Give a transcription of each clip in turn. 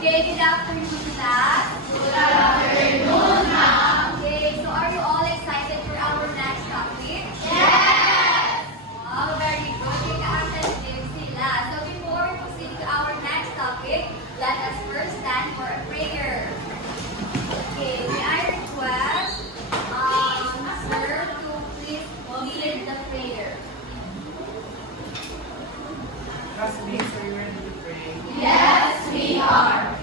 Okay, good afternoon, class. Good afternoon, ma'am. Okay, so are you all excited for our next topic? Yes! Wow, very good. Kaka-attentive sila. So before we proceed to our next topic, let us first stand for a prayer. Okay, may I request, sir, to please lead the prayer. Classmates, are you ready to pray? Yes, we are.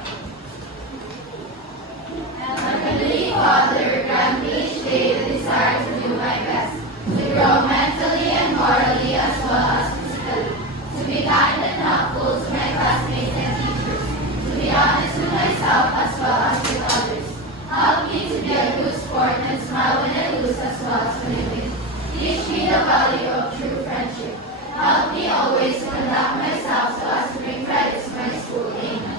Heavenly Father, grant me each day the desire to do my best, to grow mentally and morally as well as physically, to be kind and helpful to my classmates and teachers, to be honest with myself as well as with others. Help me to be a good sport and smile when I lose as well as when I win. Teach me the value of true friendship. Help me always to conduct myself so as to bring credit to my school. Amen.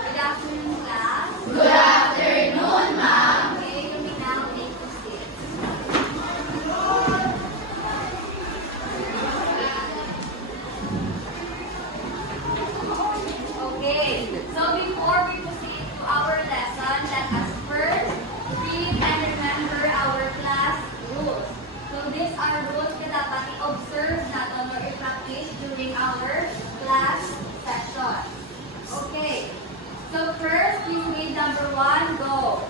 Good afternoon, class. Good afternoon, ma'am. Okay, you may now take the seat. Okay, so before we proceed to our lesson, let us first read and remember our class rules. So these are rules na dapat i-observe natin or i-practice during our class session. Okay, so first, please read number 1, go.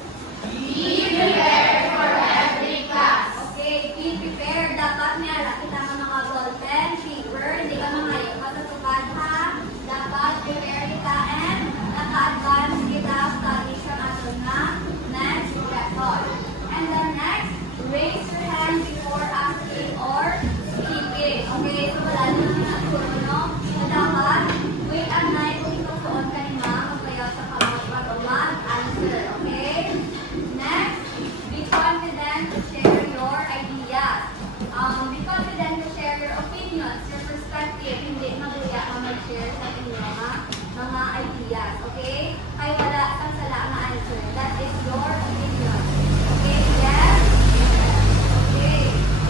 Be prepared for every class. Okay, be prepared. Dapat niya, kita ka mga ballpen, paper, hindi ka mangayo ka sa tupad ha. Dapat prepare kita and naka-advance kita study sa aton na next record. And then next, raise your hand before asking or speaking. Okay, so wala na naturo, no? So dapat, wait and night kung itutuon ka ni ma'am, kaya sa kamot bago mag-answer. Okay? Next, be confident to share your ideas. Be confident to share your opinions, your perspective. Hindi mabuya ka mag-share sa inyong mga ideas. Okay? Kaya wala kang sala na answer. That is your opinion. Okay? Yes? Okay.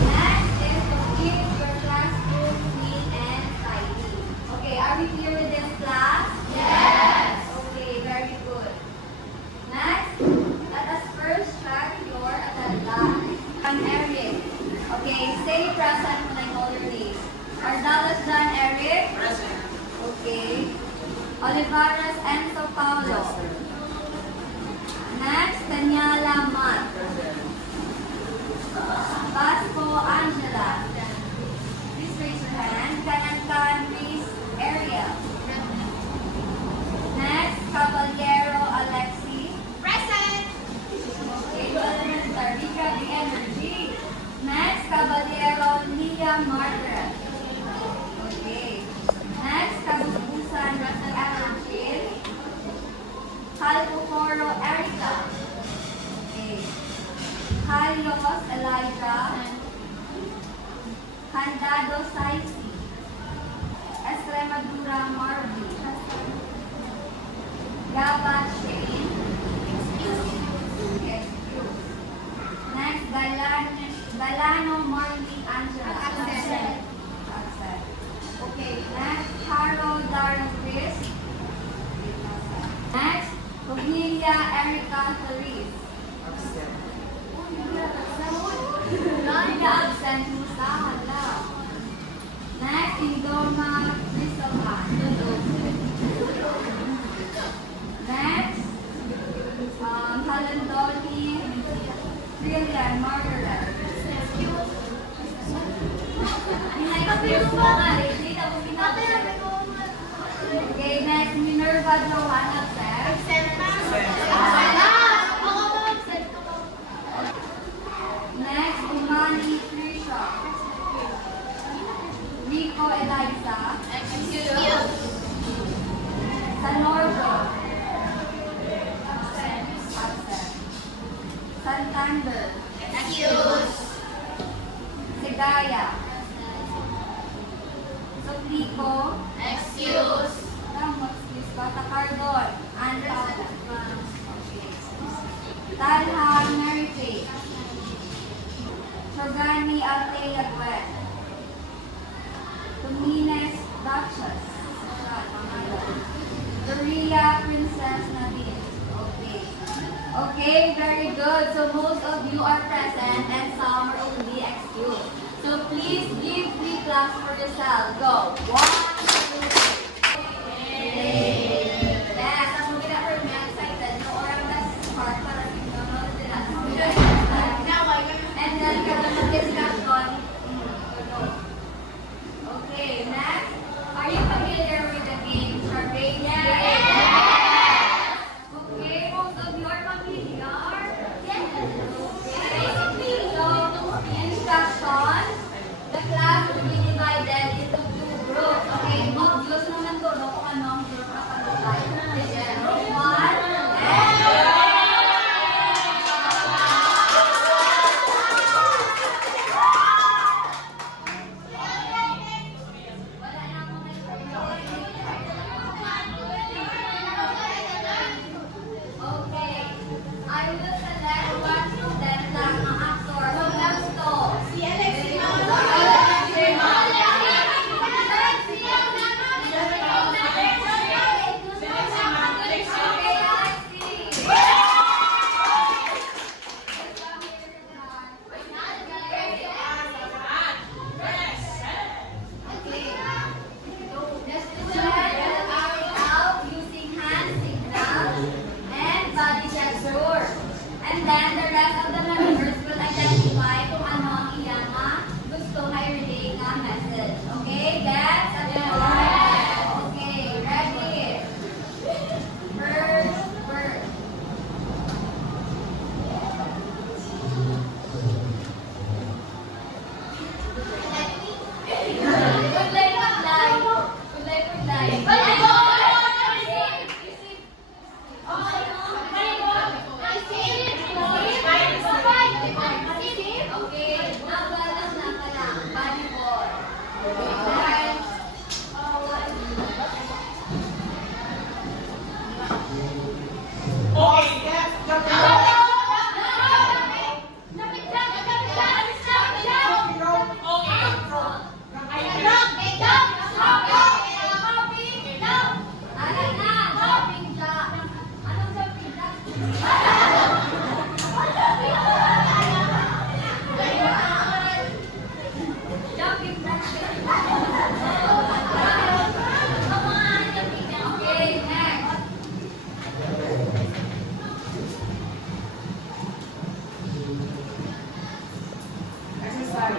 Next is to keep your classroom clean and tidy. Okay, are we clear with this class? Yes. Okay, very good. Next, let us first check your attendance. I'm Eric. Okay, say present when I call your name. Ardalas Dan Eric. Present. Okay. Olivares Enzo Paulo. Next, Daniela Mat. Basco Angela. Please raise your hand. Kanankan Reese Ariel. Next, Caballero Alexi. Present. Okay, elementary, grabe energy. Next, Caballero Lia Margaret. Okay. Next, Kabubusan Russell Anachil. Calpocoro Erica. Okay. Carlos Elijah. Candado Saisi. Estremadura Marby. Gabat Shane. Yes, you. Next, Galano Marley Angela. Absent. Absent. Okay, next, Harold Darren Chris. Next, Cornelia Erica Clarice. Absent. Absent Musa, hala. Next, Indoma Cristoban. Next, Helen Dolly Brilliant Margaret. Excuse mo nga, Lady. Tapos pinapos. Okay, next, Minerva Joanna Seth. Next, Imani Trisha. Rico Eliza. Sanordo. Absent. Santander. Segaya. Soplico. Excuse Bata Cardon. And Talha Mary Faith. Trogani Altea Gwen. Tumines Duchess. Pangalan. Maria Princess Nadine. Okay. Okay, very good. So most of you are present and some are only excused. So please give 3 claps for yourself. Go. 1, 2, 3. Yes, ako gina for me excited. No, orang that's part para sa inyo. No, and then karon na discussion. Okay, next. Are you familiar with the game Charade? Yes. Okay, most of you are familiar. Yes. Okay. So, instruction. The class will be divided into 2 groups. Okay, obvious naman to, no, kung anong group na pag-divide. This is group 1 and wala na akong okay. I will select one student lang ang actor. So, let's go. Si Alexi and then the rest of the members will identify kung ano ang iyang gusto i-relay na message. Okay? That's a okay, ready? First word. Okay, nakalang. Volleyball. Alay na, jumping jack. Anong jumping jack? Jumping jack. Okay, next. Exercise.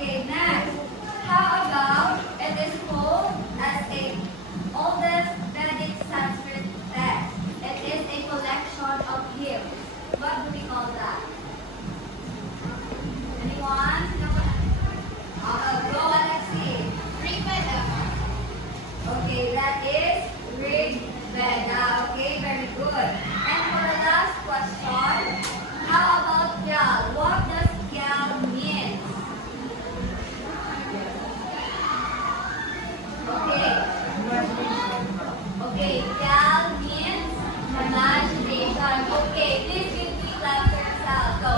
Okay, next. How about it is called as a oldest Vedic Sanskrit text. It is a collection of hymns. What do we call that? Anyone? Go Alexi. Rig Veda. Okay, that is Rig Veda. Okay, very good. And for the last question, how about Gyal? What does Gyal mean? Okay. Okay, Gyal means imagination. Okay, please give me clap for yourself. Go.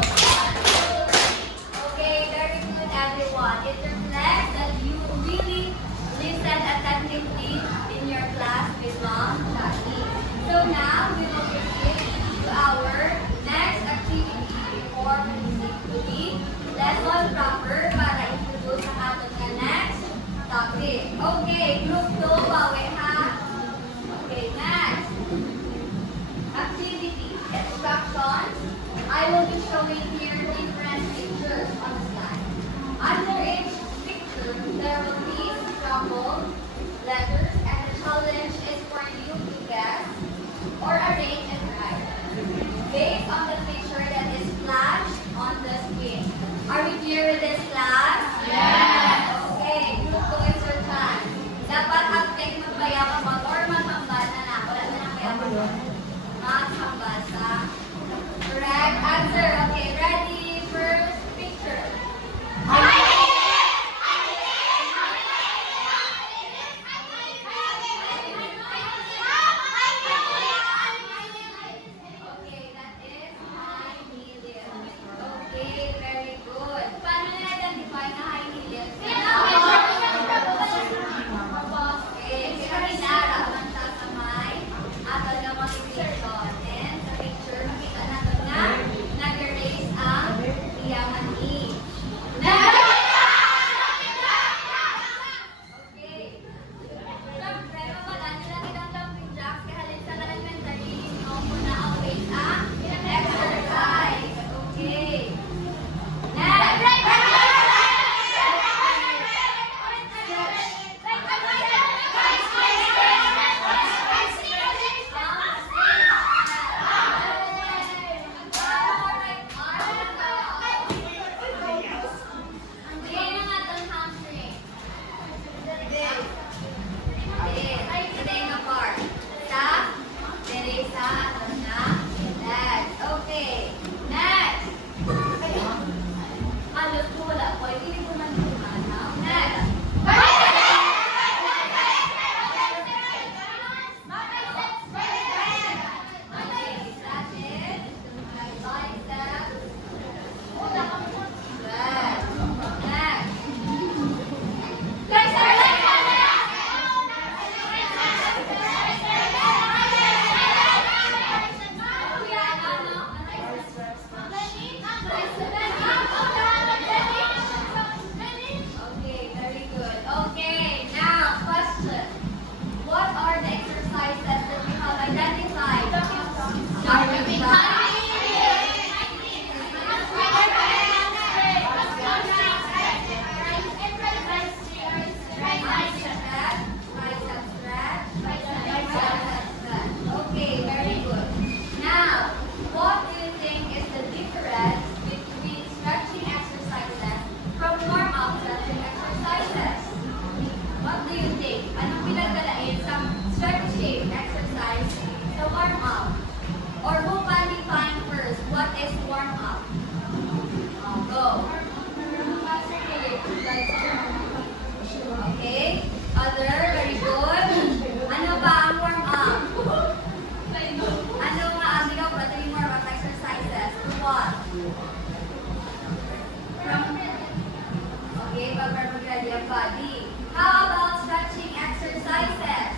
Okay, very good everyone. It reflects that you really listen attentively in your class with Mom Shaki. So now we will proceed to our next activity before we proceed to the lesson proper para introduce ang ating na next topic. Okay, group 2, bawi ha. Okay, next. Activity instructions. I will be showing here different pictures on the slide. Under each picture, there will be trouble, letters, and the challenge is for you to guess or arrange and write based on the picture that is flashed on the screen. Are we clear with this class? Yes. Okay, group 2 is your chance. Dapat active magbayabang or maghambal na. Wala na lang bayabang. Maghambal sa correct answer. Okay, ready? First picture. Okay, that is high helium. Okay, very good. Paano na-identify na high helium? Okay, kinara man siya sa may atal na motivation. And sa picture, makita natin na nag-erase ang iyaman each. Okay. Siyempre, mawala nila kitang jumping jacks kaya halin sa elementary, no muna ang weight ang exercise. Okay. Next. Okay. Next. Halos ko wala po. Hindi ko man kumanaw. Next. Okay, that is biceps. Okay, very good. Okay, now question. What are the exercises that we have identified? Okay, very good. Now, what do you think is the difference between stretching exercises from warm-up stretching exercises? What do you think? Anong pinagdalain sa stretching exercise sa warm-up? Or who can define first what is warm-up? Go. Okay. Other, very good. Ano ba ang warm-up? Ano nga ang ginawa para three warm-up exercises? To what? Okay, pag-ready ang body. How about stretching exercises?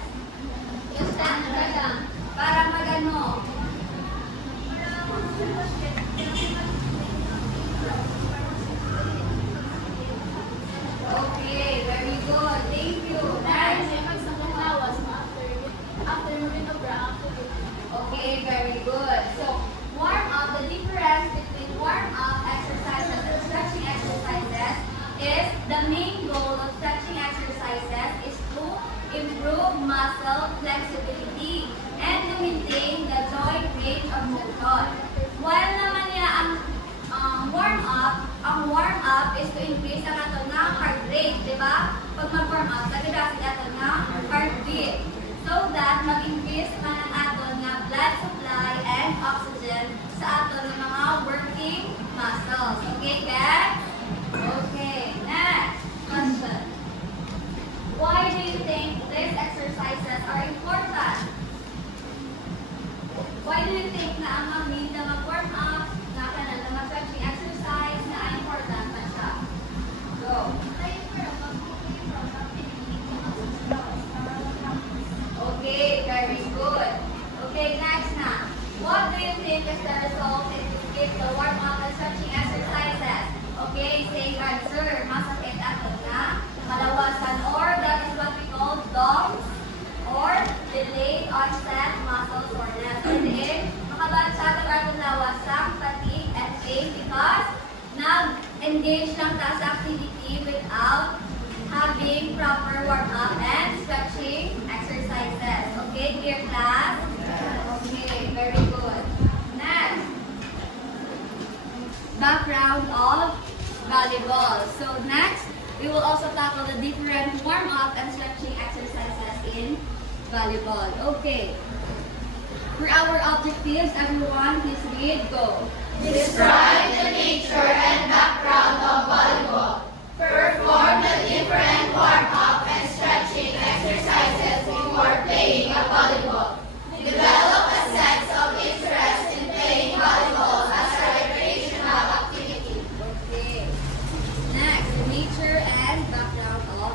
Just stand lang. Para magano? Okay, very good. Thank you. Next. Okay, very good. So, warm up, the difference between warm up exercises and stretching exercises is the main goal of stretching exercises is to improve muscle flexibility and to maintain the joint range of motion. While naman niya ang warm up is to increase ang ato nga heart rate, di ba? Pag mag-warm up, nagdadasin ato nga heartbeat. So that mag-increase man ang ato nga blood supply and oxygen sa ato ng mga working muscles. Okay, guys? Okay, next question. Why do you think these exercises are important? Why do you think na ang need na mag-warm up, na kanan na mag-stretching exercise, na important pa siya? Go. Okay, very good. Okay, next na. What do you think is the result if the warm up and stretching exercises? Okay, say answer. Masakit ato na malawasan, or that is what we call DOMS or delayed onset muscle soreness. Kasi makabansag ang atong lawasang fatigue and pain because nag-engage lang ta sa activity without having proper warm-up and stretching exercises. Okay, dear class? Okay, very good. Next, background of volleyball. So next, we will also tackle the different warm-up and stretching exercises in volleyball. Okay. For our objectives, everyone, please read, go. Describe the nature and background of volleyball. Perform the different warm-up and stretching exercises before playing a volleyball. Develop a sense of interest in playing volleyball as a recreational activity. Okay. Next, the nature and background of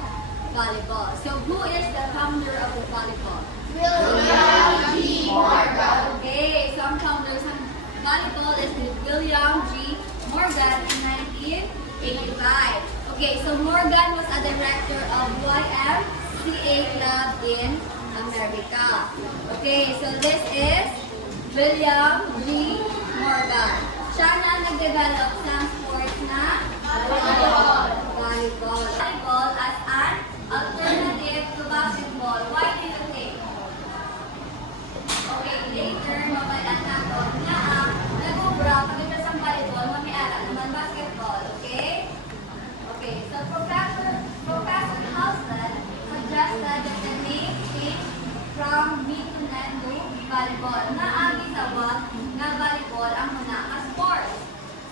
volleyball. So, who is the founder of the volleyball? William G. Morgan. Okay, so ang founder ng volleyball is William G. Morgan in 1985. Okay, so Morgan was a director of YMCA Club in America. Okay, so this is William G. Morgan. Siya na nag-develop ng sports na volleyball. Volleyball as an alternative to basketball. Why do you think? Okay, later, mabalan nato na ang nag-ubra kami sa volleyball, mamiara naman basketball. Okay? Okay, so Professor Halston suggested that the name change from mid to net to volleyball. Na ang gitawag na volleyball ang muna nga sports.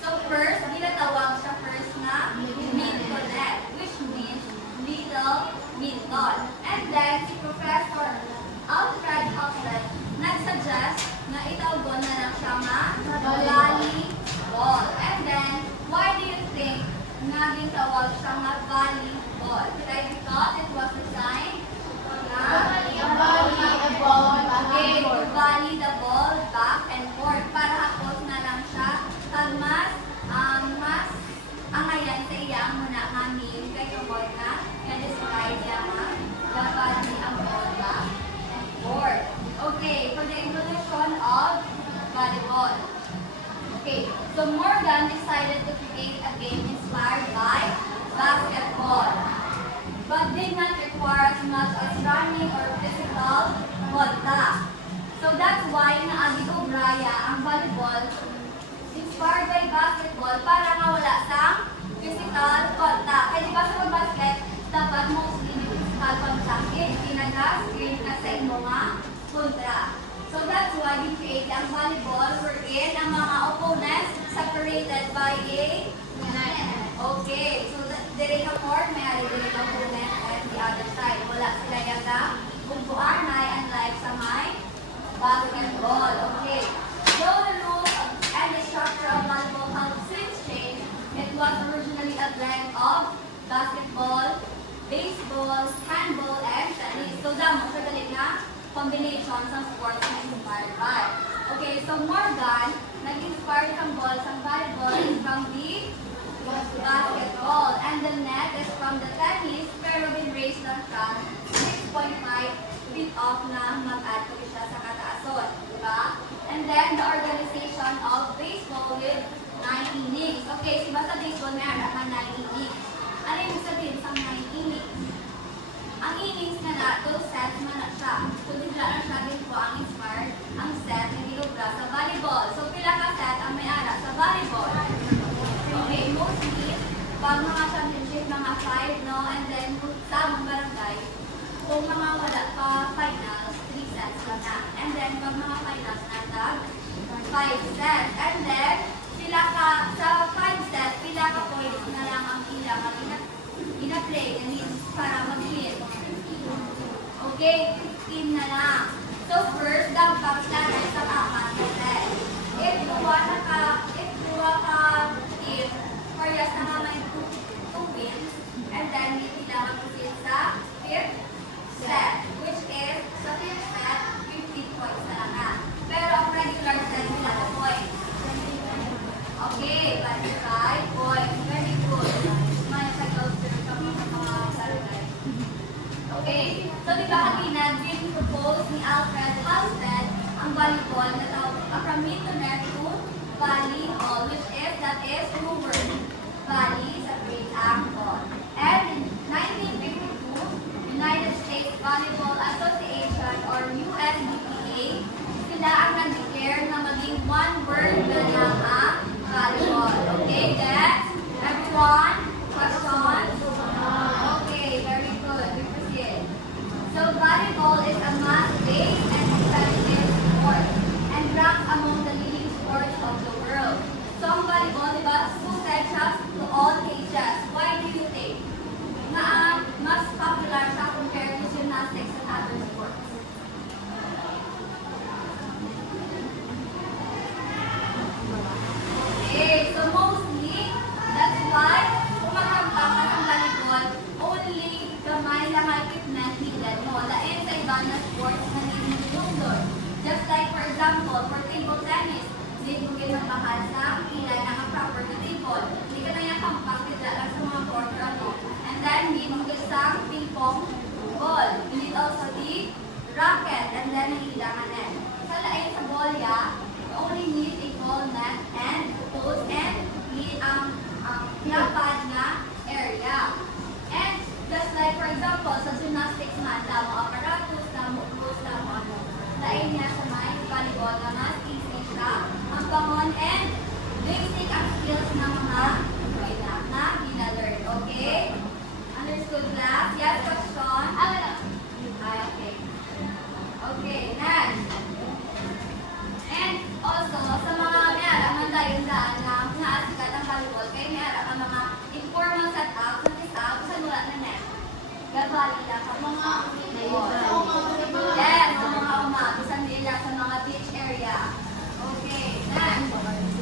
So first, ginatawag siya first na mid to net, which means little mid-ton. And then si Professor Alfred Halston nag-suggest na itawgon na lang siya nga volleyball. And then, why do you think naging tawag siya nga volleyball? Because it was designed to volley the ball back and forth para hapos na lang siya kag mas angayan sa iya ang muna nga mean kay tungkol na na-describe niya nga dapat ang ball back and forth. Okay, for the evolution of volleyball. Okay, so Morgan decided to create a game inspired by basketball, but did not require as much as running or physical contact. So that's why naagi ko Braya ang volleyball inspired by basketball para nga wala sa physical contact. Kaya di ba sa basket, dapat mostly physical contact screen ka sa imo nga kontra. So that's why we create ang volleyball wherein ang mga opponents separated by a net. Okay, so diri ka court, may ari diri ka opponent at the other side. Wala sila yaga bumbuan na unlike sa may basketball. Okay, though the rules and the structure of volleyball have since changed, it was originally a blend of basketball, baseball, handball, and tennis. So damo sa galing na combination sa sports na inspired by. Okay, so Morgan, nag-inspire ng ball sa volleyball is from the basketball. And the net is from the tennis, pero bin raised lang siya 6.5 feet off na mag-add ko siya sa kataason. Diba? And then the organization of baseball with 9 innings. Okay, si basta baseball meron naman 9 innings. 5, no? And then, sa among barangay, kung mga wala pa finals, 3 sets lang na. And then, pag mga finals na tag, 5 sets. And then, sila ka, sa 5 sets, pila ka points na lang ang ilang ina-play. I mean, para mag-hit. Okay, 15 na lang. So, first, dapat lalay sa apat na set. If duwa ka team, parehas na nga may 2 wins, and then kailangan proceed sa 5th set, which is sa 5th set, 15 points na lang na. Pero ang regular set, sila na points. Okay, 25 points. Very good. May pag-observe ka mo sa mga barangay. Okay, so di ba kanina, propose ni Alfred Halstead ang volleyball na tawag from mid-to-net to volleyball, which is, that is, Hoover Valley sa Great Angkor. And in 1952, United States Volleyball Association or USBPA, sila ang nag-declare na maging one word na lang ang volleyball. Okay, that's everyone? Question? Okay, very good. We proceed. So volleyball is a mass-based and competitive sport and ranks among the leading sports of the world. So ang volleyball, di ba, suited siya to all ages. Why do you think? Na mas popular siya compared to gymnastics and other sports. Okay, so mostly, that's why kung magkambang ka ng volleyball, only gamay lang ang equipment needed mo. Lain sa iba na sports na hindi doon. Just like for example, for table tennis, hindi mo ginamahal sa ilan ng proper na table. Hindi ka na yung compact lang sa mga court ano. And then, hindi mo isang ping-pong ball. You need also the racket and then nahihilangan net. Sa lain sa bolya, you only need a ball net and post and need ang lapad na area. And just like for example, sa gymnastics man, tamo apparatus, tamo post, tamo ano. Lain niya sa may volleyball na mas easy siya, ang bangon and basic ang skills ng mga na ginalearn. Okay? Understood class? Yes, question? Ay, okay. Okay, next. And also, sa mga mayara, mandayon daan na naasikat ang volleyball, kaya mayara ang mga informal setup, sa nulat na net. Gabali lang sa mga yes, sa mga bisan nila sa mga beach area. Okay, next.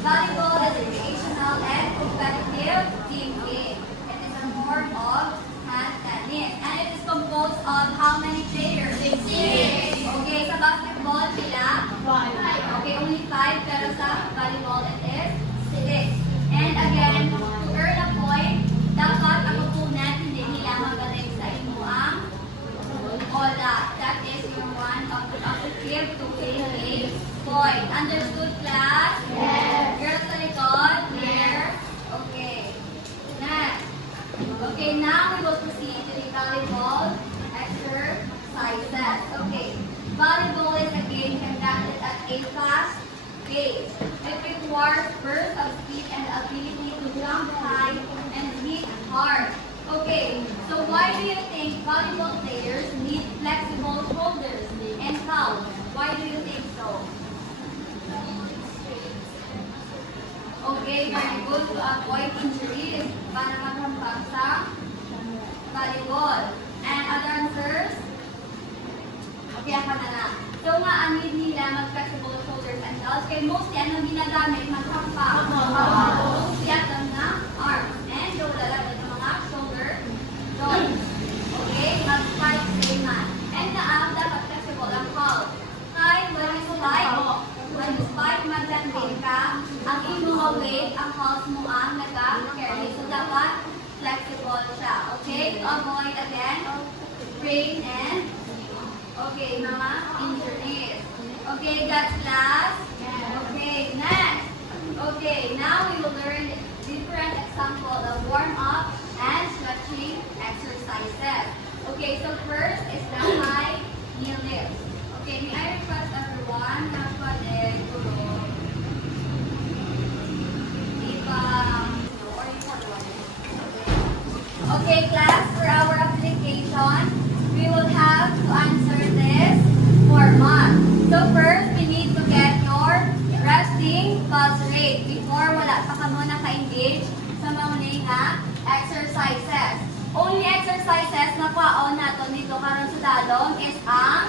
Volleyball is a recreational and competitive team game. It is a form of hand tennis. And it is composed of how many players? 6. Okay, sa basketball sila? 5. Okay, only 5. Pero sa volleyball it is 6. And again, to earn a point, dapat ang opponent hindi nila magaling sa imo ang bola. That is your one objective to win a point. Understood class? Yes. Girls sa likod? Here. Okay. Next. Okay, now we will proceed to the volleyball exercises. Okay. Volleyball is a game conducted at a fast pace. It requires bursts of speed and ability to jump high and hit hard. Okay, so why do you think volleyball players need flexible shoulders and how? Why do you think so? Okay, very good to avoid injuries para maghampang sa volleyball. And other answers? Okay, ako na lang. So, need nila mag-flexible shoulders and elbows. Kaya mostly, anong ginagamit? Maghampang. Mostly, atang na arms. And yung lalagay ng mga shoulder joints. Okay? Mag-spike man. And dapat flexible ang calf. Kaya, when you spike, maglanding ka, ang imong weight, ang calf mo ang nag-carry. So, dapat flexible siya. Okay? To avoid, again, sprain and okay, mga injuries. Okay, got class? Okay, next. Okay, now we will learn different examples of warm-up and stretching exercises. Okay, so first is the high knee lifts. Okay, may I request everyone na pwede tulong or yung Okay, class, for our application, we will have to answer this for month. So first, we need to get your resting pulse rate before wala pa ka muna ka-engage sa mga nga exercises. Only exercises na kwaon nato dito karon sa dalong is ang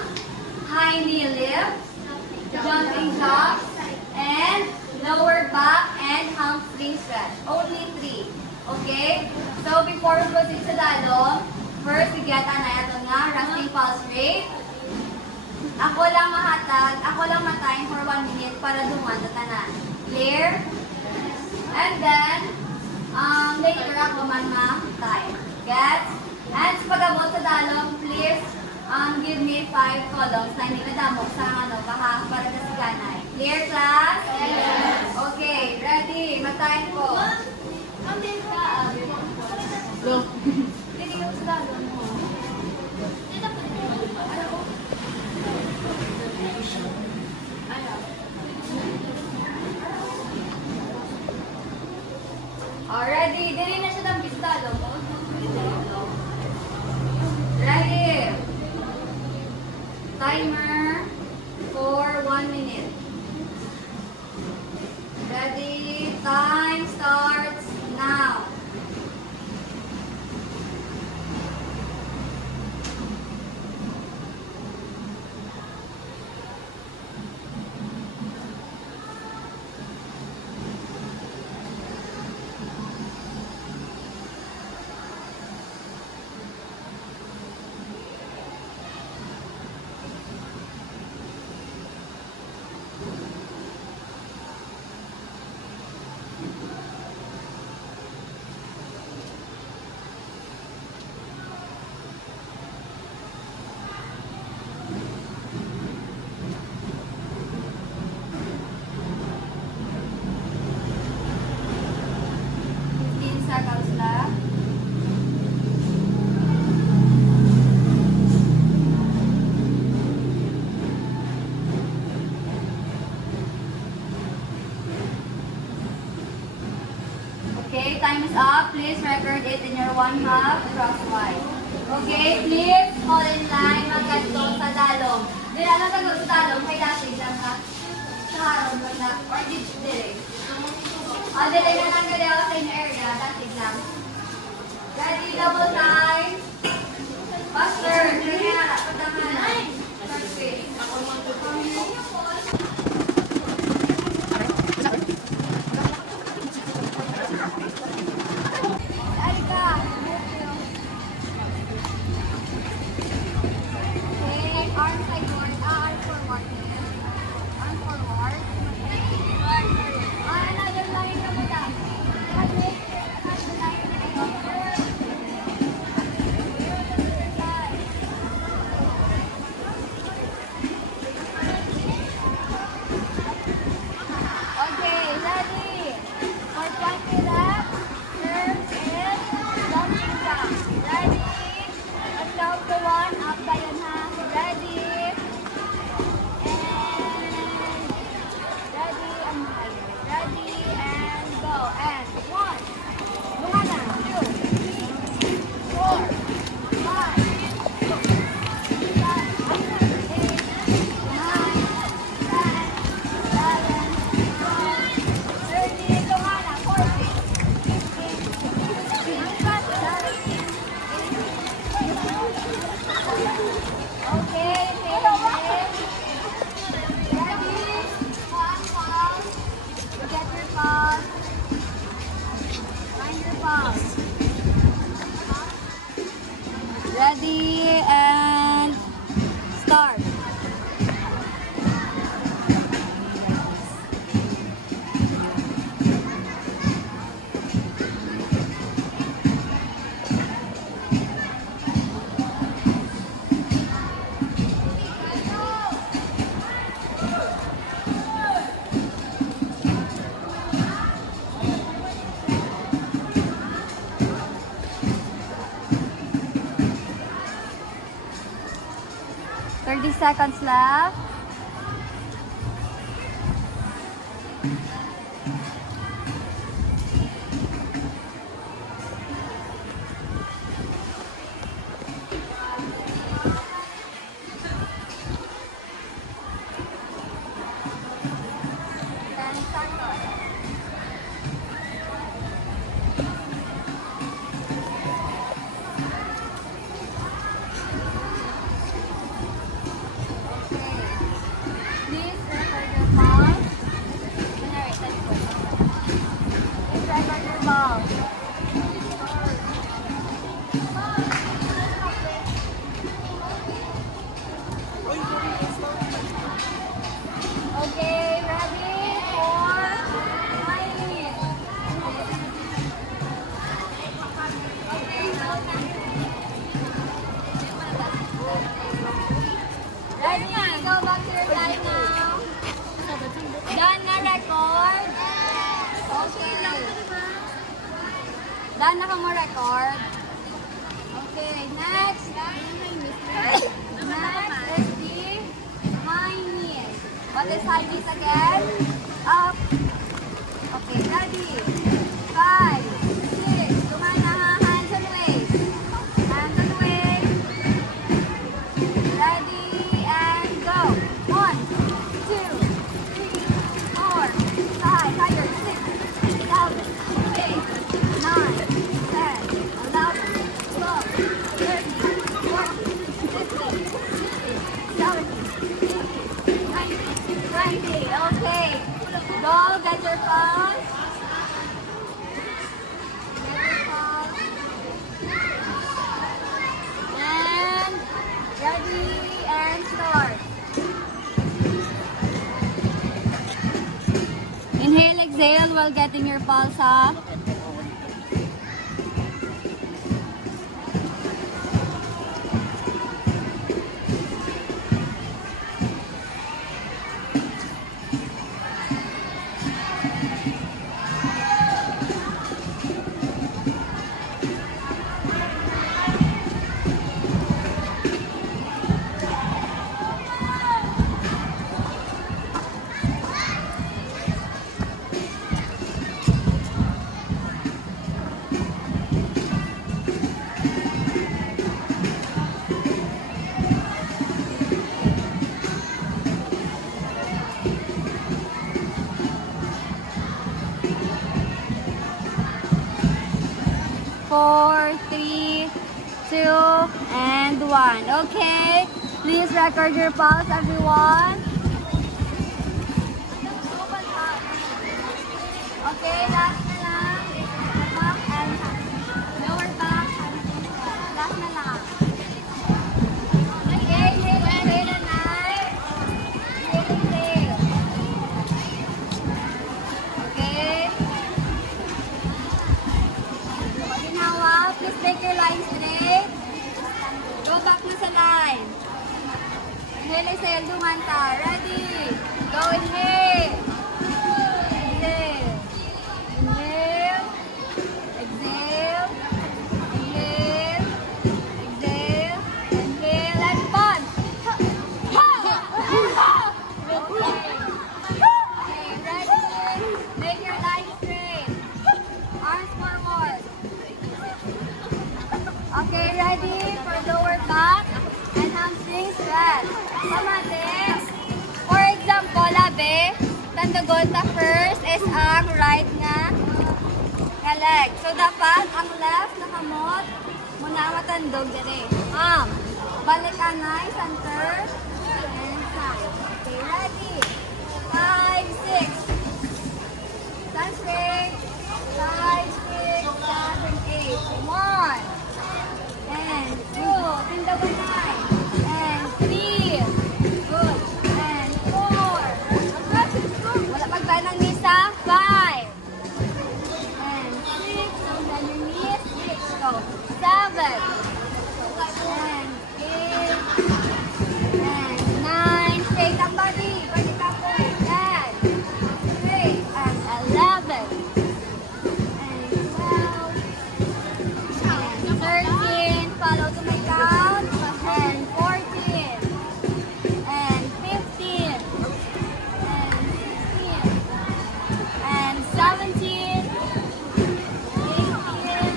high knee lift, jumping jacks, and lower back and hamstring stretch. Only 3. Okay? So before we proceed sa dalong, first we get an ato nga resting pulse rate. Ako lang matime for 1 minute para duman sa tanan. Clear? And then, later ako man time. Get? And sa pag-abot sa dalong, please give me 5 columns na hindi nadamok sa para sa siganay. Clear, class? Yes. Okay, ready. Mag-time ko. Hindi ko sa dalong mo. Already, dili na siya ng bistado. Ready. Timer for 1 minute. Ready. Time starts now. Seconds left. Okay, time is up. Please record it in your 1/2 crosswise. Okay, please fall in line. Magkasto sa dalong. Di na lang sa dalong. Kay dati lang ha. Sa harap na. Or dili. Dili na lang gano'n sa inyo area. Dati lang. Ready, double time. Faster. Kaya na. Pagdaman. Perfect. Ready and start. Seconds left. Dan, naka mo record. Okay, next. Next is the high knees. What is high knees again? Up. Okay, ready. 5, 6. Kumana ha. Hands and waist. Hands and waist. Ready and go. 1, 2, 3, 4, 5. Higher. 6, 7, 8, 9, 10, 11, 12, 13, 14, 15, 16, 17, 18, 19, 20. Okay. Go, get your pulse. Get your pulse. And ready and start. Inhale, exhale while getting your pulse up. Four, three, two, and 1. Okay, please record your pulse, everyone. Okay, last na lang. Back and lower back. Last na lang. Okay, exhale and night. Inhale, exhale. Okay. Ginawa, please make your line straight. Go back na sa line. Inhale, exhale, dumanta. Ready? Go, inhale. Exhale. Inhale. Exhale. Inhale. Exhale. Inhale and punch. Okay, ready? Make your line straight. Arms forward. Okay, ready for lower back and hamstring stretch. Kamate. For example, labi, tandugon ta first is ang right nga leg. So, dapat ang left na kamot muna matandog dali. Balik anay, center, and side. Okay, ready? 5, 6. Stand straight. 5, 6, 7, 8. 1. And 2. Tindagan 9. And 3. Good. And 4. Wala pagbayan ng nisa. 5. And 6. And then your knees. 6. Go. 7. And 8. And 9. Straight ang body. Body up point. 10. Straight. And 11. And 12. And 13. Follow to my count. And 14. And 15. And 16. And 17. 18.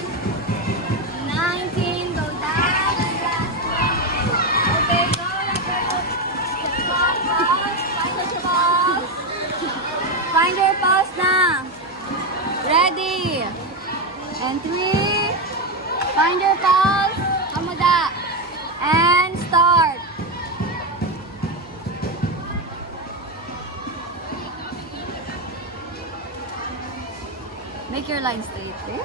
19. Go down. And last 20. Okay, go. Find your pulse. Find your pulse na. Ready. And 3. Find your pulse. Kamuda. And start. Make your line straight, okay?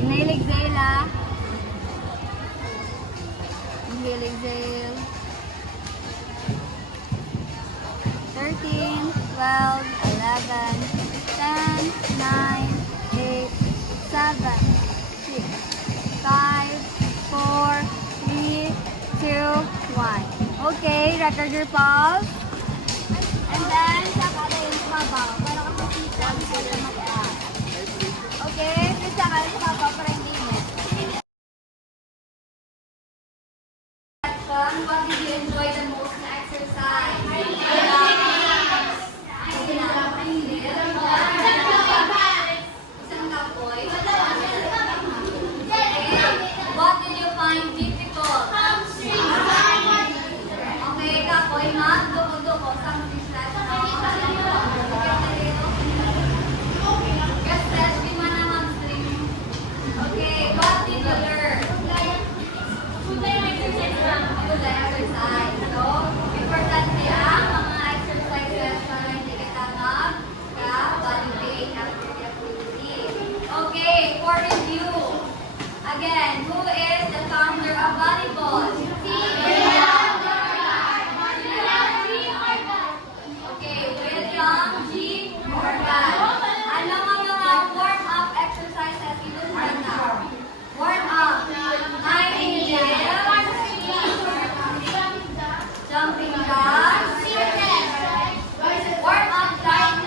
Inhale, exhale, ah. Inhale, exhale. 13, 12, 11, 10, 9, 8, 7, 6, 5, 4, 3, 2, 1. Okay, record your pulse. And then, saka na yung mabaw. Para kapag-kita, sila mag-aas. Okay, please saka yung mabaw para hindi mo. What did you enjoy the most in exercise? Isang kapoy. What did you find difficult? Okay, kapoy, mag-duko-duko. Something that yes, that's di man na mag-stream. Okay, what did you learn? Good exercise. So, importante ang mga exercises para hindi kita mag-validate after the activity. Okay, for review. Again, who is the founder of volleyball? Okay, William G. Morgan. Ano ang mga warm-up exercises inuulan na? Warm-up. High inhale. Jumping jacks. Warm-up jump.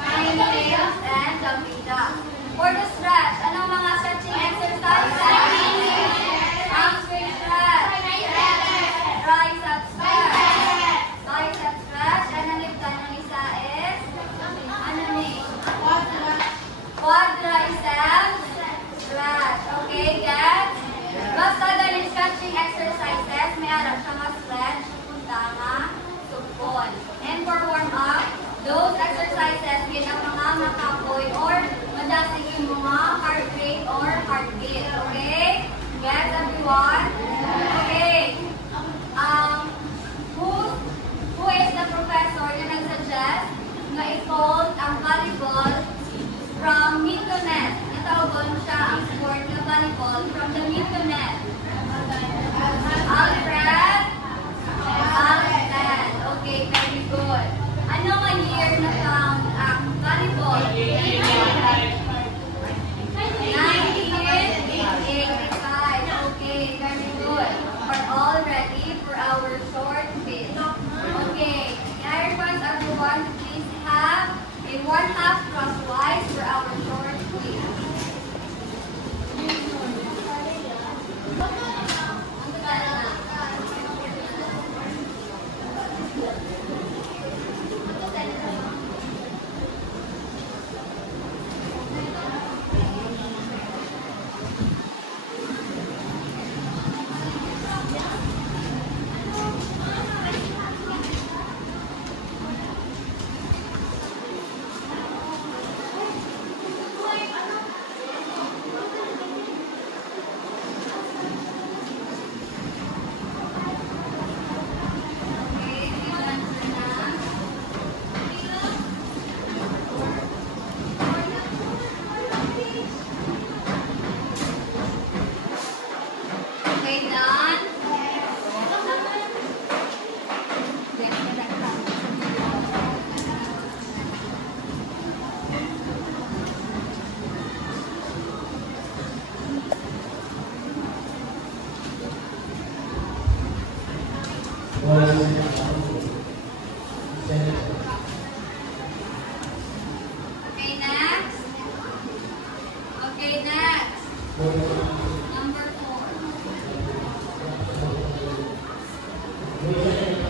High inhales and jumping jacks. For the stretch, anong mga stretching exercises? Hamstring stretch. Tricep stretch. Bicep stretch. And ang liftan ng isa is, ano ni? Quadriceps stretch. Okay, guys? Basta ganun stretching exercises, may arap siya ma-stretch, punta nga, supon. And for warm-up, those exercises, yun ang mga makapoy or madasig yung mga heart rate or heartbeat. Okay? Yes, everyone? Okay. Who is the professor na nag-suggest na i-fold ang volleyball from mid to net? Natawagon siya ang sport na volleyball from the mid to net. Alfred? Alfred. Okay, very good. Ano ang year na found ang volleyball? 1985. Okay, very good. We're all ready for our short quiz. Okay, I request everyone to please have a 1/2 crosswise for our short quiz. Okay, done? Okay, next. Okay, next. Number 4. Okay, next.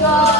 God